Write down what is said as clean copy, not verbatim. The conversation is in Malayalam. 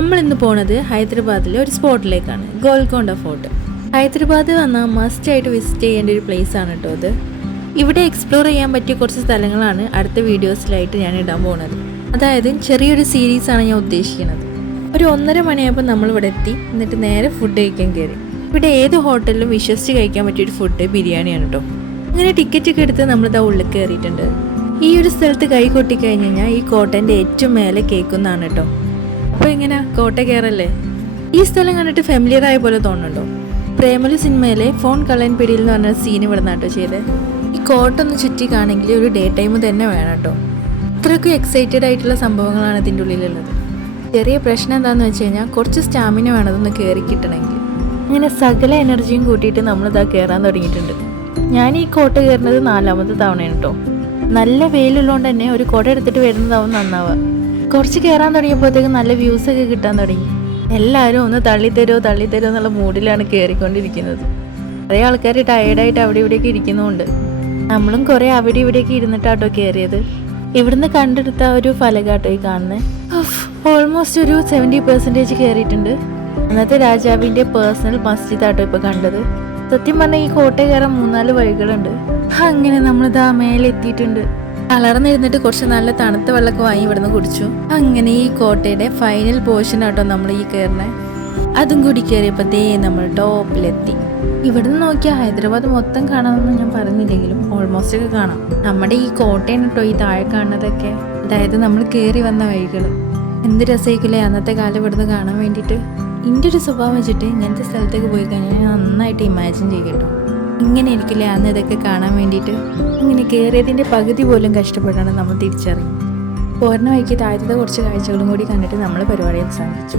നമ്മൾ ഇന്ന് പോണത് ഹൈദരാബാദിലെ ഒരു സ്പോട്ടിലേക്കാണ്, ഗോൽക്കൊണ്ട ഫോർട്ട്. ഹൈദരാബാദ് വന്നാൽ മസ്റ്റ് ആയിട്ട് വിസിറ്റ് ചെയ്യേണ്ട ഒരു പ്ലേസ് ആണ് കേട്ടോ അത്. ഇവിടെ എക്സ്പ്ലോർ ചെയ്യാൻ പറ്റിയ കുറച്ച് സ്ഥലങ്ങളാണ് അടുത്ത വീഡിയോസിലായിട്ട് ഞാൻ ഇടാൻ പോകുന്നത്. അതായത് ചെറിയൊരു സീരീസാണ് ഞാൻ ഉദ്ദേശിക്കുന്നത്. ഒരു 1:30 മണിയായപ്പോൾ നമ്മൾ ഇവിടെ എത്തി. എന്നിട്ട് നേരെ ഫുഡ് കഴിക്കാൻ കയറി. ഇവിടെ ഏത് ഹോട്ടലിലും വിശ്വസിച്ച് കഴിക്കാൻ പറ്റിയൊരു ഫുഡ് ബിരിയാണിയാണ് കേട്ടോ. അങ്ങനെ ടിക്കറ്റ് ഒക്കെ എടുത്ത് നമ്മളിതാ ഉള്ളിൽ കയറിയിട്ടുണ്ട്. ഈ ഒരു സ്ഥലത്ത് കൈ കൊട്ടിക്കഴിഞ്ഞ് കഴിഞ്ഞാൽ ഈ കോട്ടൻ്റെ ഏറ്റവും മേലെ കേൾക്കുന്നതാണ് കേട്ടോ. അപ്പോൾ ഇങ്ങനെ കോട്ട കയറല്ലേ. ഈ സ്ഥലം കണ്ടിട്ട് ഫെമിലിയർ ആയ പോലെ തോന്നുന്നുണ്ടോ? പ്രേമലു സിനിമയിലെ ഫോൺ കളയാൻ പിടിയിൽ എന്ന് പറഞ്ഞ സീൻ ഇവിടെ നാട്ടോ ചെയ്ത്. ഈ കോട്ട ഒന്ന് ചുറ്റി കാണെങ്കിൽ ഒരു ഡേ ടൈം തന്നെ വേണം കേട്ടോ. ഇത്രയ്ക്കും എക്സൈറ്റഡ് ആയിട്ടുള്ള സംഭവങ്ങളാണ് ഇതിൻ്റെ ഉള്ളിലുള്ളത്. ചെറിയ പ്രശ്നം എന്താണെന്ന് വെച്ച് കഴിഞ്ഞാൽ കുറച്ച് സ്റ്റാമിന വേണം അതൊന്ന് കയറി കിട്ടണമെങ്കിൽ. അങ്ങനെ സകല എനർജിയും കൂട്ടിയിട്ട് നമ്മളിതാ കയറാൻ തുടങ്ങിയിട്ടുണ്ട്. ഞാൻ ഈ കോട്ട കയറുന്നത് 4ാമത്തെ തവണയാണ് കേട്ടോ. നല്ല വെയിലുള്ളതുകൊണ്ട് തന്നെ ഒരു കുട എടുത്തിട്ട് വരുന്നതാവും നന്നാവുക. കുറച്ച് കയറാൻ തുടങ്ങിയപ്പോഴത്തേക്ക് നല്ല വ്യൂസൊക്കെ കിട്ടാൻ തുടങ്ങി. എല്ലാവരും ഒന്ന് തള്ളിത്തരുമോ എന്നുള്ള മൂഡിലാണ് കയറിക്കൊണ്ടിരിക്കുന്നത്. കുറേ ആൾക്കാർ ടയേർഡായിട്ട് അവിടെ ഇവിടെയൊക്കെ ഇരിക്കുന്നുമുണ്ട്. നമ്മളും കുറേ അവിടെ ഇവിടെയൊക്കെ ഇരുന്നിട്ടാട്ടോ കയറിയത്. ഇവിടുന്ന് കണ്ടെടുത്ത ഒരു ഫലകാട്ടോ ഈ കാണുന്നത്. ഓൾമോസ്റ്റ് ഒരു 70% കയറിയിട്ടുണ്ട്. അന്നത്തെ രാജാവിൻ്റെ പേഴ്സണൽ മസ്ജിദാട്ടോ ഇപ്പോൾ കണ്ടത്. സത്യം പറഞ്ഞാൽ ഈ കോട്ട കയറാൻ 3-4 വഴികളുണ്ട്. അങ്ങനെ നമ്മളിതാ മേലെ എത്തിയിട്ടുണ്ട്. തളർന്നിരുന്നിട്ട് കുറച്ച് നല്ല തണുത്ത വെള്ളമൊക്കെ വാങ്ങി ഇവിടുന്ന് കുടിച്ചു. അങ്ങനെ ഈ കോട്ടയുടെ ഫൈനൽ പോർഷൻ ആട്ടോ നമ്മൾ ഈ കയറുന്നത്. അതും കൂടി കയറിയപ്പോഴത്തേ നമ്മൾ ടോപ്പിലെത്തി. ഇവിടുന്ന് നോക്കിയാൽ ഹൈദരാബാദ് മൊത്തം കാണാമെന്ന് ഞാൻ പറഞ്ഞില്ലെങ്കിലും ഓൾമോസ്റ്റ് ഒക്കെ കാണാം. നമ്മുടെ ഈ കോട്ടയാണ് കേട്ടോ ഈ താഴെ കാണുന്നതൊക്കെ. അതായത് നമ്മൾ കയറി വന്ന വഴികൾ. എന്ത് രസമായിക്കില്ലേ അന്നത്തെ കാലം ഇവിടുന്ന് കാണാൻ വേണ്ടിയിട്ട്. എൻ്റെ ഒരു സ്വഭാവം വെച്ചിട്ട് ഇങ്ങനത്തെ സ്ഥലത്തേക്ക് പോയി കഴിഞ്ഞാൽ ഞാൻ നന്നായിട്ട് ഇമാജിൻ ചെയ്യും കേട്ടോ. ഇങ്ങനെ ഇരിക്കില്ലേ അന്ന് ഇതൊക്കെ കാണാൻ വേണ്ടിയിട്ട്. ഇങ്ങനെ കയറിയതിൻ്റെ പകുതി പോലും കഷ്ടപ്പെട്ടാണ് നമ്മൾ തിരിച്ചറിയും. പോരുന്ന വഴിക്ക് താഴത്തെ കുറച്ച് കാഴ്ചകളും കൂടി കണ്ടിട്ട് നമ്മൾ പരിപാടി അവസാനിപ്പിച്ചു.